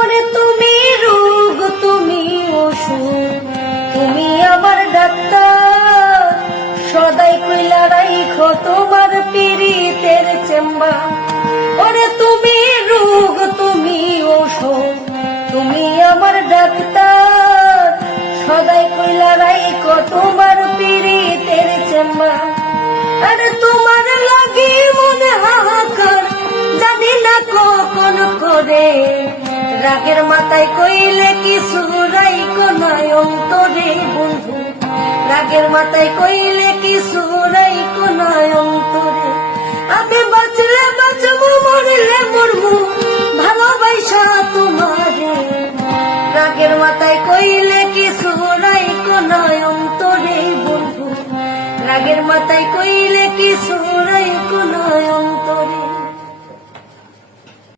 ওরে তুমি রোগ তুমি ওষুধ, তুমি আমার ডাক্তার, সদাই কইলা রাইখো তোমার পীড়িতের চেম্বার। ওরে তুমি রোগ তুমি ওষুধ, তুমি আমার ডাক্তার, সদাই কইলা রাইখো তোমার পীড়িতের চেম্বার। আরে তোমার লাগি মনে হাহাকার, জানি না কখন করে, রাগের মাথায় কইলে কিছু রাইখো নাই অন্তরে বন্ধু, রাগের মাথায় কইলে কিছু রাইখো নাই অন্তরে। আমি বাঁচলে বাঁচবো, মরলে মরবো,